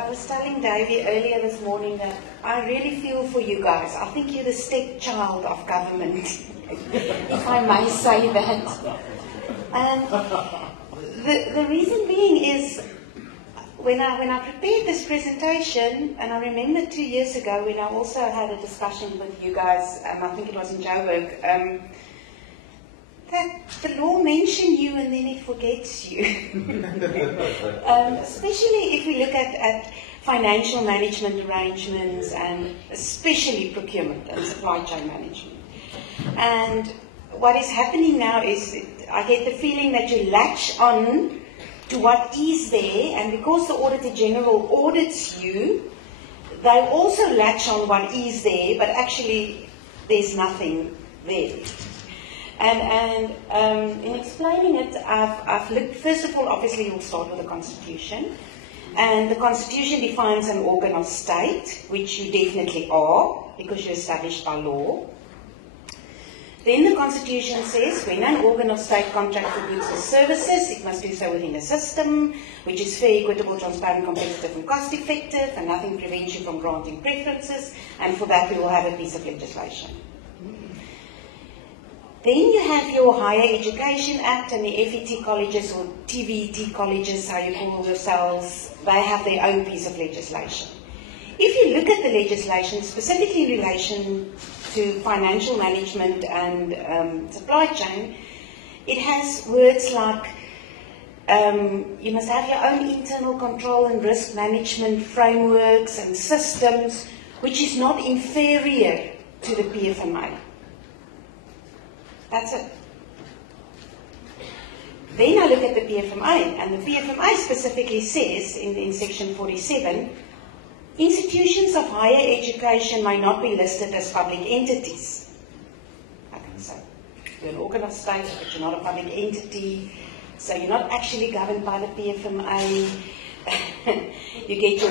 I was telling Davey earlier this morning that I really feel for you guys. I think you're the stepchild of government, if I may say that. And the reason being is, when I prepared this presentation, and I remember 2 years ago when I also had a discussion with you guys, I think it was in Joburg, that the law mentions you and then it forgets you. Especially if we look at financial management arrangements and especially procurement and supply chain management. And what is happening now is I get the feeling that you latch on to what is there, and because the Auditor General audits you, they also latch on what is there, but actually there's nothing there. And in explaining it, I've looked, first of all, obviously we'll start with the Constitution. And the Constitution defines an organ of state, which you definitely are, because you're established by law. Then the Constitution says when an organ of state contracts for goods or services, it must do so within a system which is fair, equitable, transparent, competitive and cost effective, and nothing prevents you from granting preferences, and for that we will have a piece of legislation. Then you have your Higher Education Act, and the FET colleges, or TVET colleges, how you call yourselves, they have their own piece of legislation. If you look at the legislation, specifically in relation to financial management and supply chain, it has words like you must have your own internal control and risk management frameworks and systems, which is not inferior to the PFMA. That's it. Then I look at the PFMA, and the PFMA specifically says in section 47, institutions of higher education may not be listed as public entities. Okay, so you're an organ of state, but you're not a public entity, so you're not actually governed by the PFMA. You get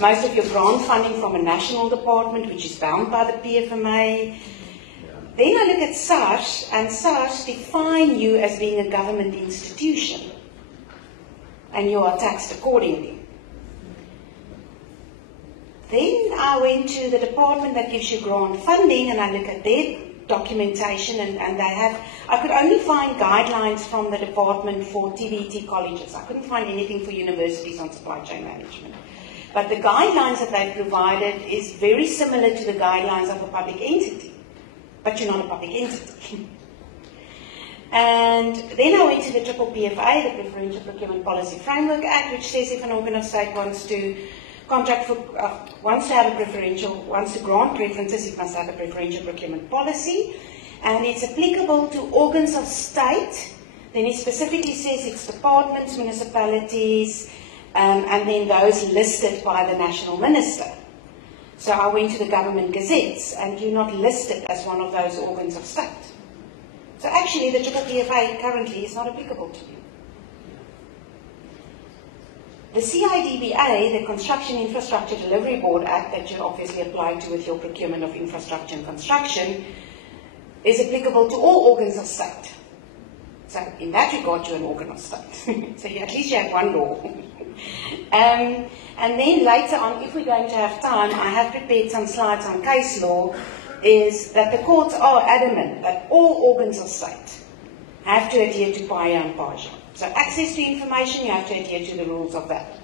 most of your grant funding from a national department, which is bound by the PFMA. Then I look at SARS, and SARS define you as being a government institution, and you are taxed accordingly. Then I went to the department that gives you grant funding, and I look at their documentation, and they have, I could only find guidelines from the department for TVET colleges. I couldn't find anything for universities on supply chain management. But the guidelines that they provided is very similar to the guidelines of a public entity. But you're not a public entity. And then I went to the Triple PFA, the Preferential Procurement Policy Framework Act, which says if an organ of state wants to contract for, wants to have a preferential, wants to grant preferences, it must have a preferential procurement policy, and it's applicable to organs of state. Then it specifically says it's departments, municipalities, and then those listed by the national minister. So I went to the government gazettes, and you're not listed as one of those organs of state. So actually, the Triple PFA currently is not applicable to you. The CIDBA, the Construction Infrastructure Delivery Board Act, that you obviously apply to with your procurement of infrastructure and construction, is applicable to all organs of state. So in that regard, you're an organ of state. So at least you have one law. And then later on, if we're going to have time, I have prepared some slides on case law, is that the courts are adamant that all organs of state have to adhere to PAIA and PAJA. So access to information, you have to adhere to the rules of that.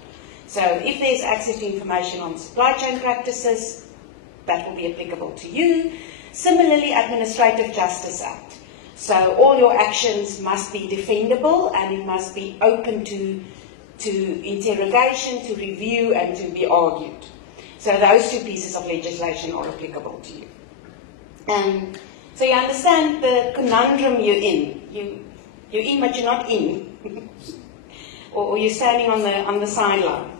So if there's access to information on supply chain practices, that will be applicable to you. Similarly, Administrative Justice Act. So all your actions must be defendable, and it must be open to interrogation, to review, and to be argued. So those two pieces of legislation are applicable to you. So you understand the conundrum you're in. You're in, but you're not in. or you're standing on the sideline.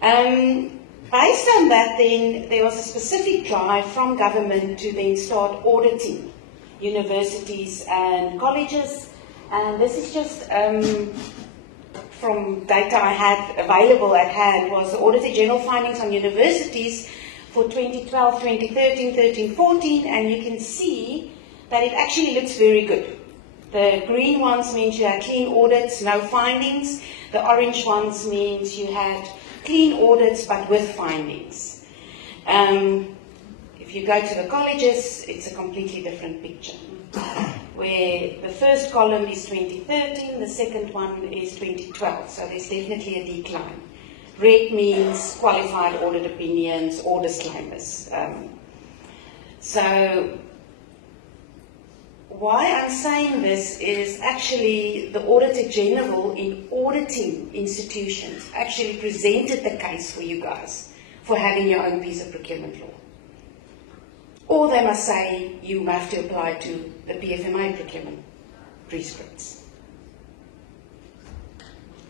Based on that, then, there was a specific drive from government to then start auditing universities and colleges. And this is just from data I had available at hand, was the Auditor General findings on universities for 2012, 2013, 13, 14, and you can see that it actually looks very good. The green ones means you had clean audits, no findings. The orange ones means you had clean audits but with findings. If you go to the colleges, it's a completely different picture, where the first column is 2013, the second one is 2012, so there's definitely a decline. Red means qualified audit opinions or disclaimers. So why I'm saying this is actually the Auditor General in auditing institutions actually presented the case for you guys for having your own piece of procurement law. Or they must say you have to apply to the PFMA procurement prescripts,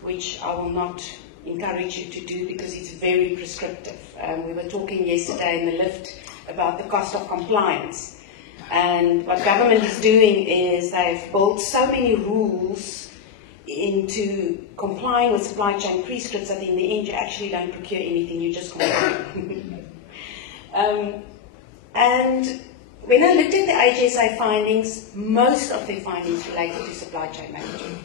which I will not encourage you to do because it's very prescriptive. We were talking yesterday in the lift about the cost of compliance. And what government is doing is they've built so many rules into complying with supply chain prescripts that in the end you actually don't procure anything, you just comply. And when I looked at the HSA findings, most of their findings related to supply chain management.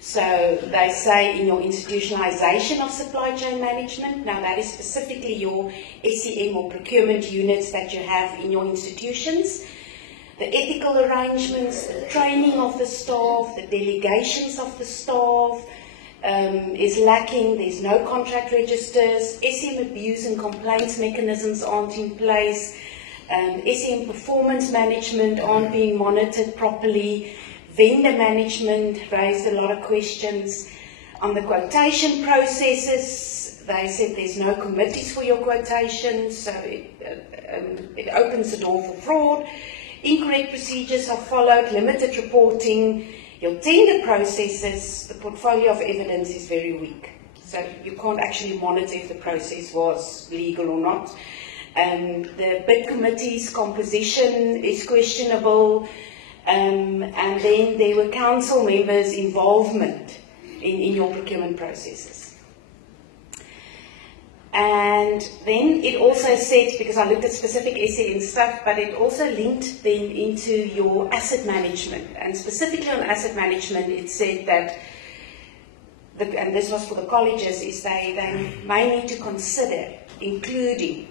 So they say in your institutionalization of supply chain management, now that is specifically your SCM or procurement units that you have in your institutions, the ethical arrangements, the training of the staff, the delegations of the staff is lacking. There's no contract registers, SCM abuse and complaints mechanisms aren't in place, SCM performance management aren't being monitored properly. Vendor management raised a lot of questions. On the quotation processes, they said there's no committees for your quotations, so it opens the door for fraud. Incorrect procedures are followed, limited reporting. Your tender processes, the portfolio of evidence is very weak. So you can't actually monitor if the process was legal or not. The bid committee's composition is questionable. And then there were council members' involvement in your procurement processes. And then it also said, because I looked at specific SCM stuff, but it also linked then into your asset management. And specifically on asset management, it said that, and this was for the colleges, is they may need to consider including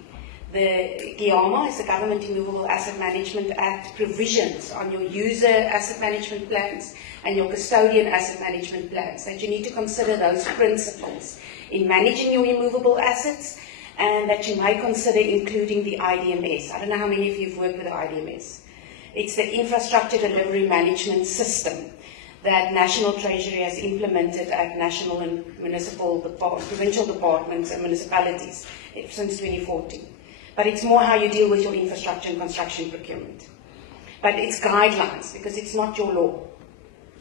the GIAMA, is the Government Immovable Asset Management Act, provisions on your user asset management plans and your custodian asset management plans, that you need to consider those principles in managing your immovable assets, and that you may consider including the IDMS. I don't know how many of you have worked with the IDMS. It's the Infrastructure Delivery Management System that National Treasury has implemented at national and municipal, provincial departments and municipalities since 2014. But it's more how you deal with your infrastructure and construction procurement. But it's guidelines, because it's not your law.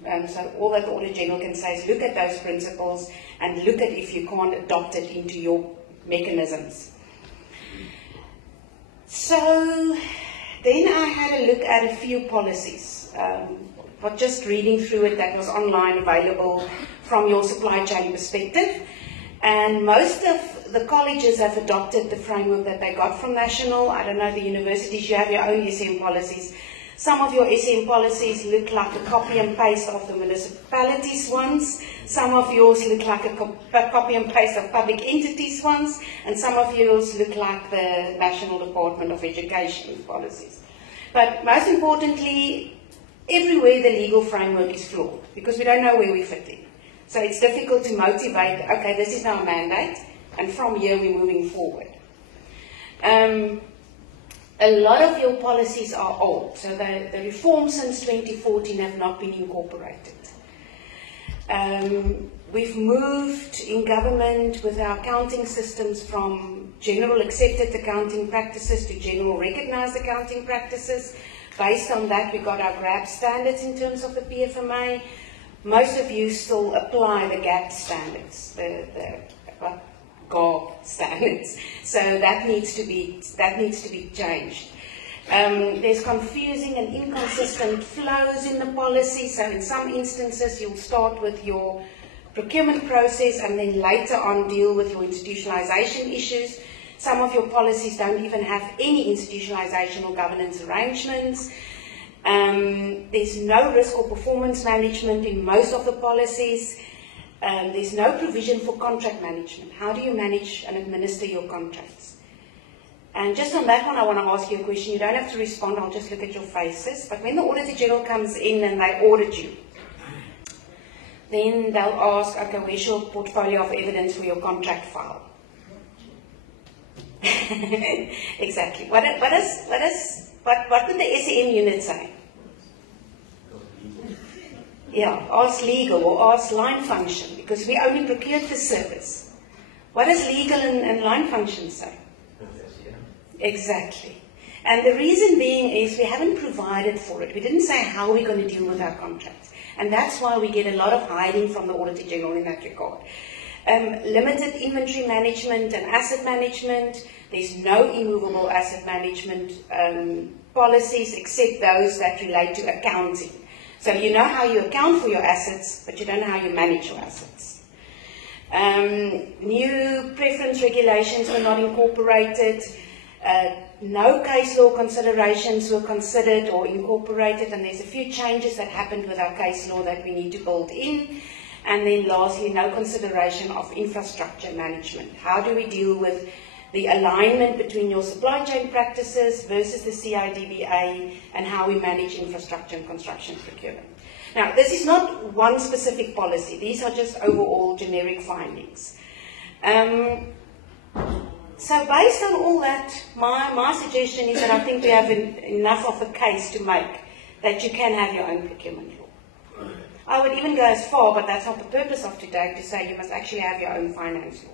So all that the Auditor General can say is look at those principles and look at if you can't adopt it into your mechanisms. So then I had a look at a few policies. But just reading through it, that was online available from your supply chain perspective. And most of the colleges have adopted the framework that they got from National. I don't know, the universities, you have your own SCM policies. Some of your SCM policies look like a copy and paste of the municipalities ones. Some of yours look like a copy and paste of public entities ones. And some of yours look like the National Department of Education policies. But most importantly, everywhere the legal framework is flawed, because we don't know where we fit in. So it's difficult to motivate, okay, this is our mandate, and from here we're moving forward. A lot of your policies are old, so the reforms since 2014 have not been incorporated. We've moved in government with our accounting systems from general accepted accounting practices to general recognized accounting practices. Based on that, we got our GRAP standards in terms of the PFMA. Most of you still apply the GAP standards, the GARB standards. So that needs to be changed. There's confusing and inconsistent flows in the policy. So in some instances, you'll start with your procurement process and then later on deal with your institutionalization issues. Some of your policies don't even have any institutionalization or governance arrangements. There's no risk or performance management in most of the policies. There's no provision for contract management. How do you manage and administer your contracts? And just on that one, I want to ask you a question. You don't have to respond, I'll just look at your faces. But when the Auditor General comes in and they audit you, then they'll ask, okay, where's your portfolio of evidence for your contract file? Exactly. What would the SEM unit say? Yeah, ask legal or ask line function, because we only procured the service. What does legal and line function say? Exactly. And the reason being is we haven't provided for it. We didn't say how we're going to deal with our contracts. And that's why we get a lot of hiding from the Auditor General in that regard. Limited inventory management and asset management. There's no immovable asset management policies except those that relate to accounting. So you know how you account for your assets, but you don't know how you manage your assets. New preference regulations were not incorporated. No case law considerations were considered or incorporated, and there's a few changes that happened with our case law that we need to build in. And then lastly, no consideration of infrastructure management. How do we deal with the alignment between your supply chain practices versus the CIDBA and how we manage infrastructure and construction procurement? Now, this is not one specific policy. These are just overall generic findings. So based on all that, my suggestion is that I think we have enough of a case to make that you can have your own procurement law. I would even go as far, but that's not the purpose of today, to say you must actually have your own finance law.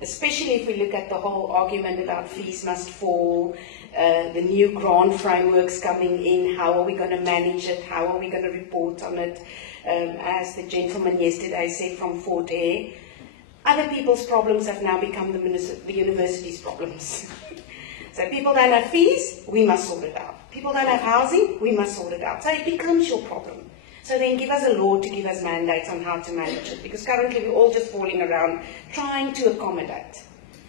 Especially if we look at the whole argument about fees must fall, the new grant frameworks coming in, how are we going to manage it, how are we going to report on it, as the gentleman yesterday said from Fort Hare. Other people's problems have now become the university's problems. So people don't have fees, we must sort it out. People don't have housing, we must sort it out. So it becomes your problem. So then give us a law to give us mandates on how to manage it. Because currently we're all just falling around trying to accommodate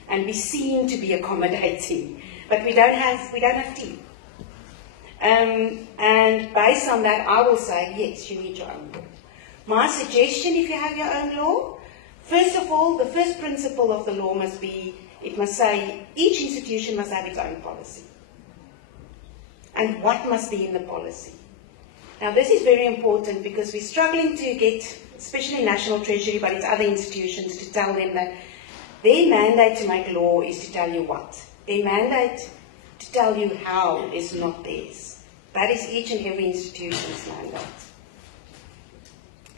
and be seen to be accommodating. But we don't have team. And based on that, I will say, yes, you need your own law. My suggestion, if you have your own law, first of all, the first principle of the law must be, it must say each institution must have its own policy. And what must be in the policy? Now this is very important because we're struggling to get, especially National Treasury, but it's other institutions, to tell them that their mandate to make law is to tell you what. Their mandate to tell you how is not theirs. That is each and every institution's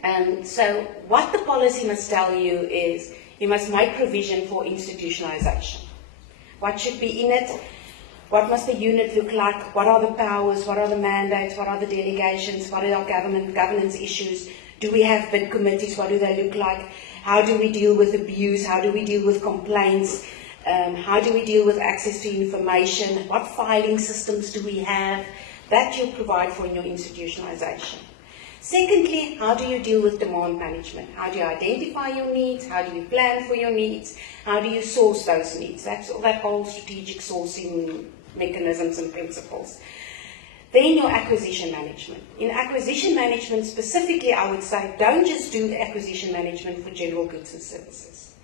mandate. So what the policy must tell you is you must make provision for institutionalization. What should be in it? What must the unit look like? What are the powers? What are the mandates? What are the delegations? What are our governance issues? Do we have bid committees? What do they look like? How do we deal with abuse? How do we deal with complaints? How do we deal with access to information? What filing systems do we have? That you provide for in your institutionalization. Secondly, how do you deal with demand management? How do you identify your needs? How do you plan for your needs? How do you source those needs? That's that whole strategic sourcing mechanisms and principles. Then your acquisition management. In acquisition management specifically, I would say don't just do the acquisition management for general goods and services.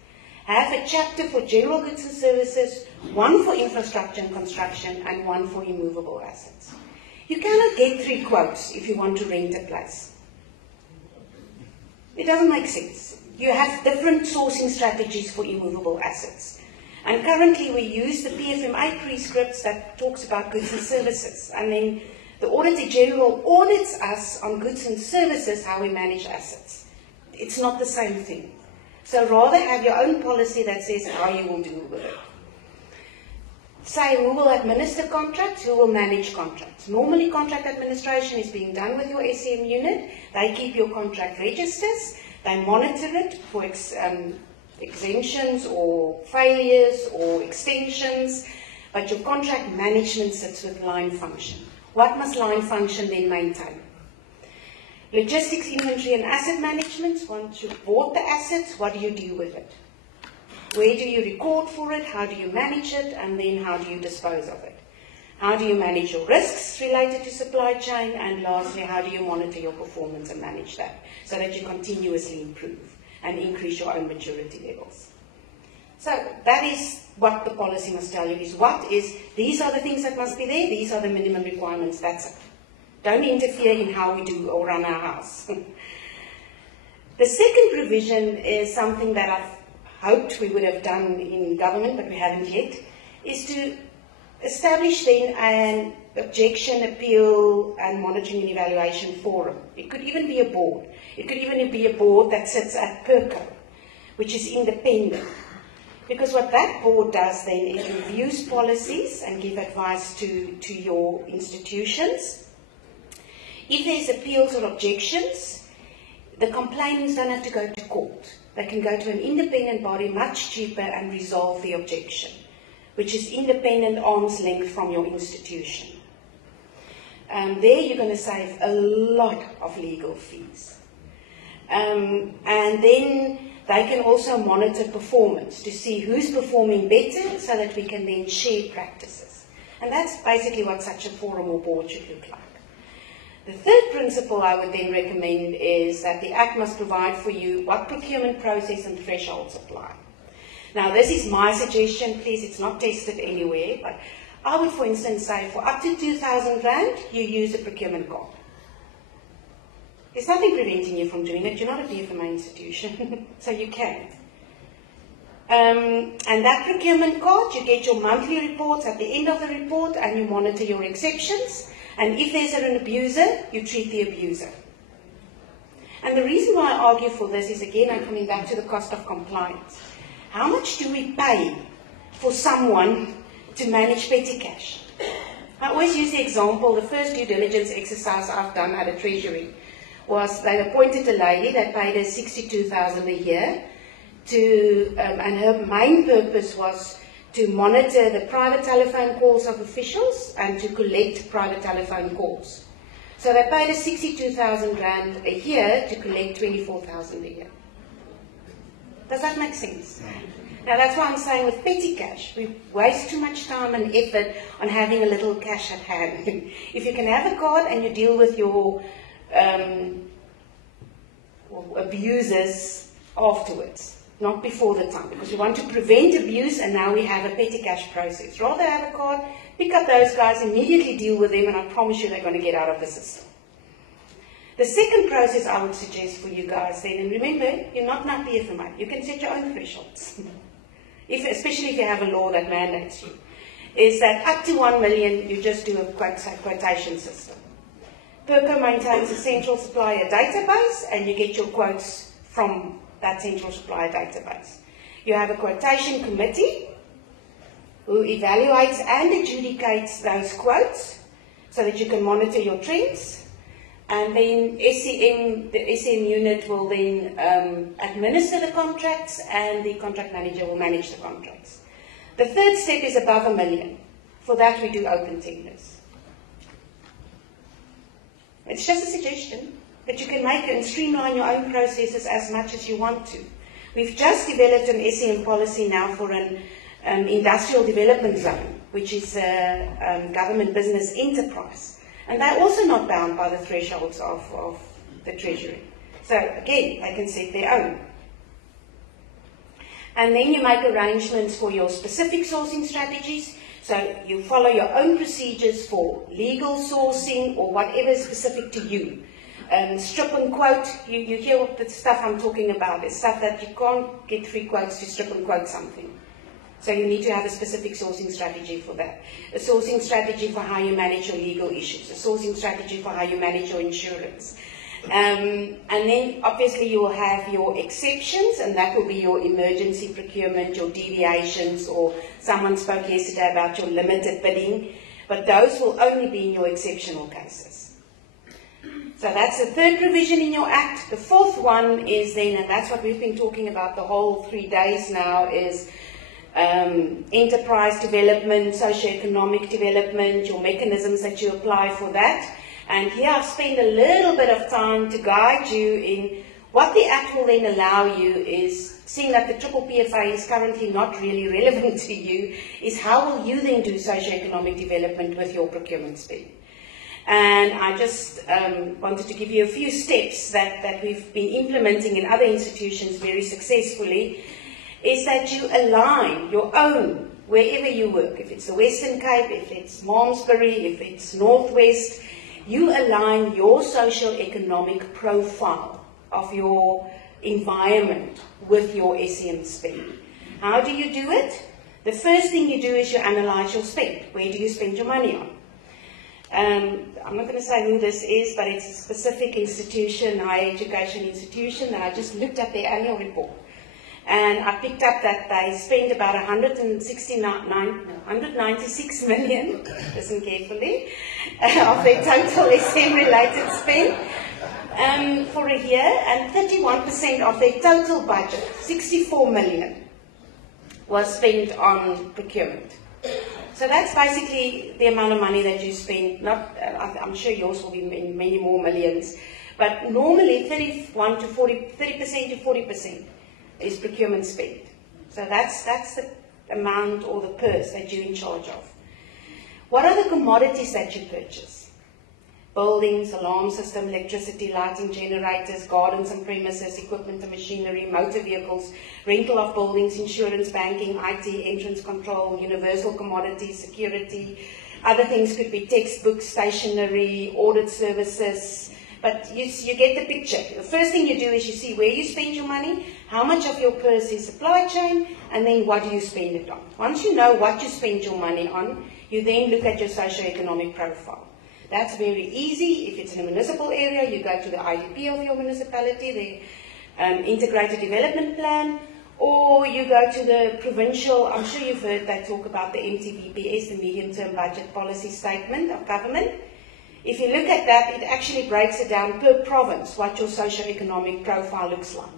Have a chapter for general goods and services, one for infrastructure and construction, and one for immovable assets. You cannot get 3 quotes if you want to rent a place. It doesn't make sense. You have different sourcing strategies for immovable assets. And currently we use the PFMA prescripts that talks about goods and services. And then the Auditor General audits us on goods and services, how we manage assets. It's not the same thing. So rather have your own policy that says how you will deal with it. Say who will administer contracts, who will manage contracts. Normally contract administration is being done with your SEM unit. They keep your contract registers. They monitor it for exemptions or failures or extensions. But your contract management sits with line function. What must line function then maintain? Logistics, inventory and asset management. Once you've bought the assets, what do you do with it? Where do you record for it? How do you manage it? And then how do you dispose of it? How do you manage your risks related to supply chain? And lastly, how do you monitor your performance and manage that so that you continuously improve? and increase your own maturity levels. So that is what the policy must tell you, these are the things that must be there, these are the minimum requirements, that's it. Don't interfere in how we do or run our house. The second provision is something that I've hoped we would have done in government, but we haven't yet, is to establish then an objection, appeal, and monitoring and evaluation forum. It could even be a board. It could even be a board that sits at PERCO, which is independent. Because what that board does then is reviews policies and give advice to your institutions. If there's appeals or objections, the complainants don't have to go to court. They can go to an independent body, much cheaper, and resolve the objection, which is independent arm's length from your institution. There you're going to save a lot of legal fees. And then they can also monitor performance to see who's performing better so that we can then share practices. And that's basically what such a forum or board should look like. The third principle I would then recommend is that the Act must provide for you what procurement process and thresholds apply. Now, this is my suggestion, please, it's not tested anywhere, but I would, for instance, say for up to 2,000 Rand, you use a procurement card. There's nothing preventing you from doing it. You're not a BFMA institution, so you can. And that procurement card, you get your monthly reports at the end of the report, and you monitor your exceptions. And if there's an abuser, you treat the abuser. And the reason why I argue for this is, again, I'm coming back to the cost of compliance. How much do we pay for someone to manage petty cash? I always use the example, the first due diligence exercise I've done at a treasury was they appointed a lady, they paid her 62,000 a year, and her main purpose was to monitor the private telephone calls of officials and to collect private telephone calls. So they paid her 62,000 Rand a year to collect 24,000 a year. Does that make sense? Now that's why I'm saying with petty cash, we waste too much time and effort on having a little cash at hand. If you can have a card and you deal with your abusers afterwards, not before the time, because we want to prevent abuse and now we have a petty cash process. Rather have a card, pick up those guys, immediately deal with them, and I promise you they're going to get out of the system. The second process I would suggest for you guys then, and remember, you're not BFMA, you can set your own thresholds, especially if you have a law that mandates you, is that up to 1 million you just do a quotation system. PERCO maintains a central supplier database and you get your quotes from that central supplier database. You have a quotation committee who evaluates and adjudicates those quotes so that you can monitor your trends. And then the SCM unit will then administer the contracts and the contract manager will manage the contracts. The third step is above 1 million. For that we do open tenders. It's just a suggestion. But you can make and streamline your own processes as much as you want to. We've just developed an SCM policy now for an industrial development zone, which is a government business enterprise. And they're also not bound by the thresholds of the Treasury. So again, they can set their own. And then you make arrangements for your specific sourcing strategies. So you follow your own procedures for legal sourcing or whatever is specific to you. Strip and quote, you hear what the stuff I'm talking about. It's stuff that you can't get free quotes to strip and quote something. So you need to have a specific sourcing strategy for that. A sourcing strategy for how you manage your legal issues. A sourcing strategy for how you manage your insurance. And then obviously you will have your exceptions, and that will be your emergency procurement, your deviations, or someone spoke yesterday about your limited bidding. But those will only be in your exceptional cases. So that's the third provision in your Act. The fourth one is then, and that's what we've been talking about the whole 3 days now, is enterprise development, socio-economic development, your mechanisms that you apply for that. And here I've spent a little bit of time to guide you in what the Act will then allow you is, seeing that the triple PFA is currently not really relevant to you, is how will you then do socio-economic development with your procurement spend. And I just wanted to give you a few steps that we've been implementing in other institutions very successfully, is that you align your own, wherever you work, if it's the Western Cape, if it's Malmesbury, if it's Northwest, you align your socio-economic profile of your environment with your SEM spend. How do you do it? The first thing you do is you analyze your spend. Where do you spend your money on? I'm not going to say who this is, but it's a specific institution, higher education institution, that I just looked at their annual report. And I picked up that they spend about 196 million, listen carefully, of their total SM-related spend for a year, and 31% of their total budget, 64 million, was spent on procurement. So that's basically the amount of money that you spend. I'm sure yours will be in many more millions, but normally 30% to 40% is procurement spend. So that's the amount or the purse that you're in charge of. What are the commodities that you purchase? Buildings, alarm system, electricity, lighting, generators, gardens and premises, equipment and machinery, motor vehicles, rental of buildings, insurance, banking, IT, entrance control, universal commodities, security. Other things could be textbooks, stationery, audit services. But you get the picture. The first thing you do is you see where you spend your money, how much of your purse is supply chain, and then what do you spend it on. Once you know what you spend your money on, you then look at your socio-economic profile. That's very easy. If it's in a municipal area, you go to the IDP of your municipality, the Integrated Development Plan, or you go to the provincial, I'm sure you've heard they talk about the MTBPS, the Medium-Term Budget Policy Statement of Government. If you look at that, it actually breaks it down per province, what your socio-economic profile looks like.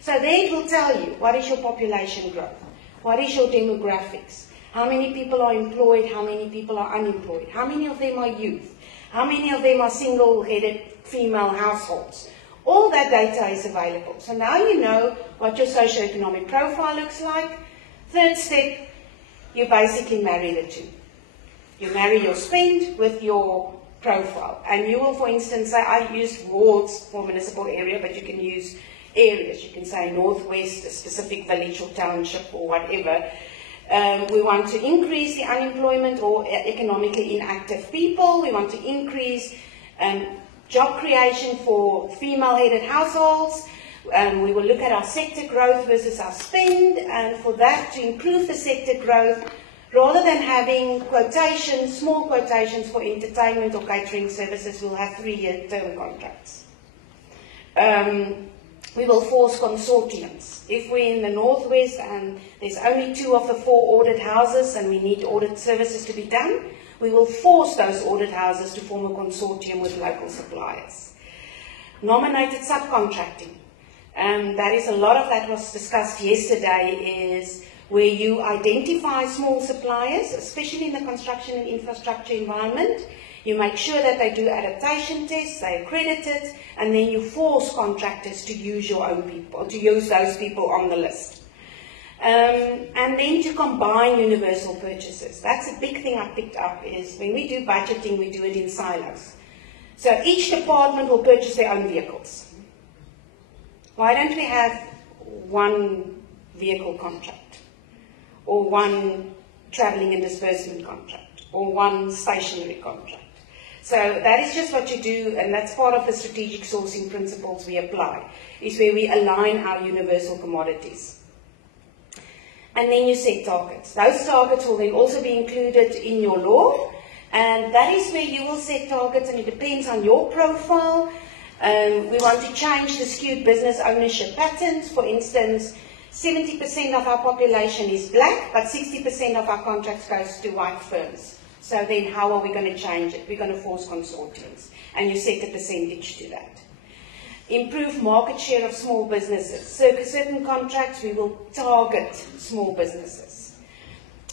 So there it will tell you what is your population growth, what is your demographics, how many people are employed, how many people are unemployed, how many of them are youth, how many of them are single-headed female households. All that data is available. So now you know what your socio-economic profile looks like. Third step, you basically marry the two. You marry your spend with your profile. And you will, for instance, say, I used wards for municipal area, but you can use areas. You can say Northwest, a specific village or township or whatever. We want to increase the unemployment or economically inactive people. We want to increase job creation for female-headed households. We will look at our sector growth versus our spend, and for that, to improve the sector growth, rather than having quotations, small quotations for entertainment or catering services, we'll have 3-year term contracts. We will force consortiums. If we're in the Northwest and there's only 2 of the 4 audit houses and we need audit services to be done, we will force those audit houses to form a consortium with local suppliers. Nominated subcontracting. That is, a lot of that was discussed yesterday, is where you identify small suppliers, especially in the construction and infrastructure environment. You make sure that they do adaptation tests, they're accredited, and then you force contractors to use your own people, to use those people on the list. And then to combine universal purchases. That's a big thing I picked up, is when we do budgeting, we do it in silos. So each department will purchase their own vehicles. Why don't we have one vehicle contract, or one travelling and disbursement contract, or one stationery contract? So that is just what you do, and that's part of the strategic sourcing principles we apply, is where we align our universal commodities. And then you set targets. Those targets will then also be included in your law, and that is where you will set targets, and it depends on your profile. We want to change the skewed business ownership patterns. For instance, 70% of our population is black, but 60% of our contracts goes to white firms. So then how are we going to change it? We're going to force consortiums, and you set a percentage to that. Improve market share of small businesses. Certain contracts we will target small businesses.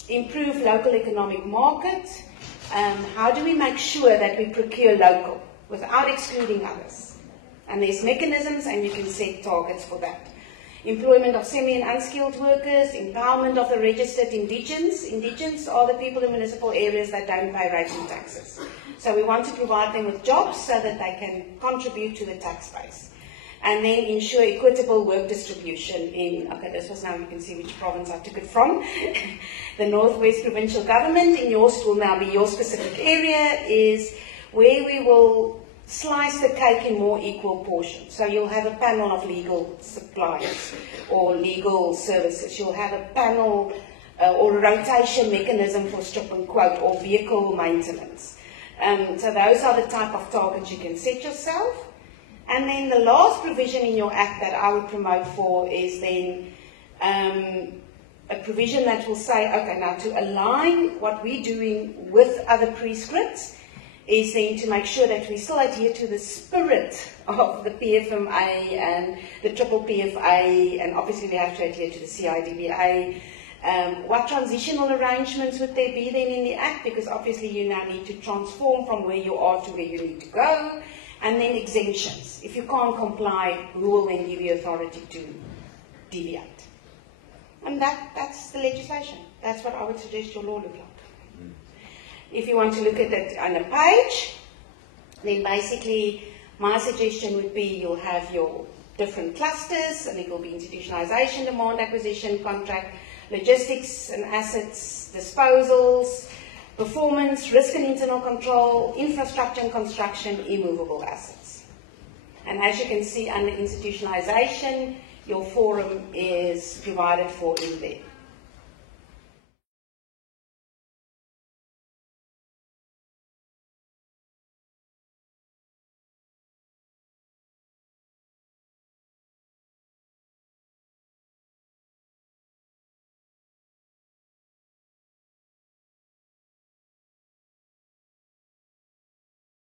Improve local economic market. How do we make sure that we procure local without excluding others? And there's mechanisms, and you can set targets for that. Employment of semi and unskilled workers, empowerment of the registered indigents. Indigents are the people in municipal areas that don't pay rates and taxes. So we want to provide them with jobs so that they can contribute to the tax base. And then ensure equitable work distribution in, okay, this was now, you can see which province I took it from. The Northwest Provincial Government, in yours will now be your specific area, is where we will slice the cake in more equal portions. So you'll have a panel of legal suppliers or legal services. You'll have a panel or a rotation mechanism for strip and quote or vehicle maintenance. So those are the type of targets you can set yourself. And then the last provision in your Act that I would promote for is then a provision that will say, okay, now to align what we're doing with other prescripts is then to make sure that we still adhere to the spirit of the PFMA and the triple PFA, and obviously we have to adhere to the CIDBA. What transitional arrangements would there be then in the Act? Because obviously you now need to transform from where you are to where you need to go. And then exemptions. If you can't comply, who will then give you authority to deviate? And that's the legislation. That's what I would suggest your law look like. If you want to look at it on a page, then basically my suggestion would be you'll have your different clusters, and it will be institutionalization, demand acquisition, contract, logistics and assets, disposals, performance, risk and internal control, infrastructure and construction, immovable assets. And as you can see under institutionalization, your forum is provided for in there.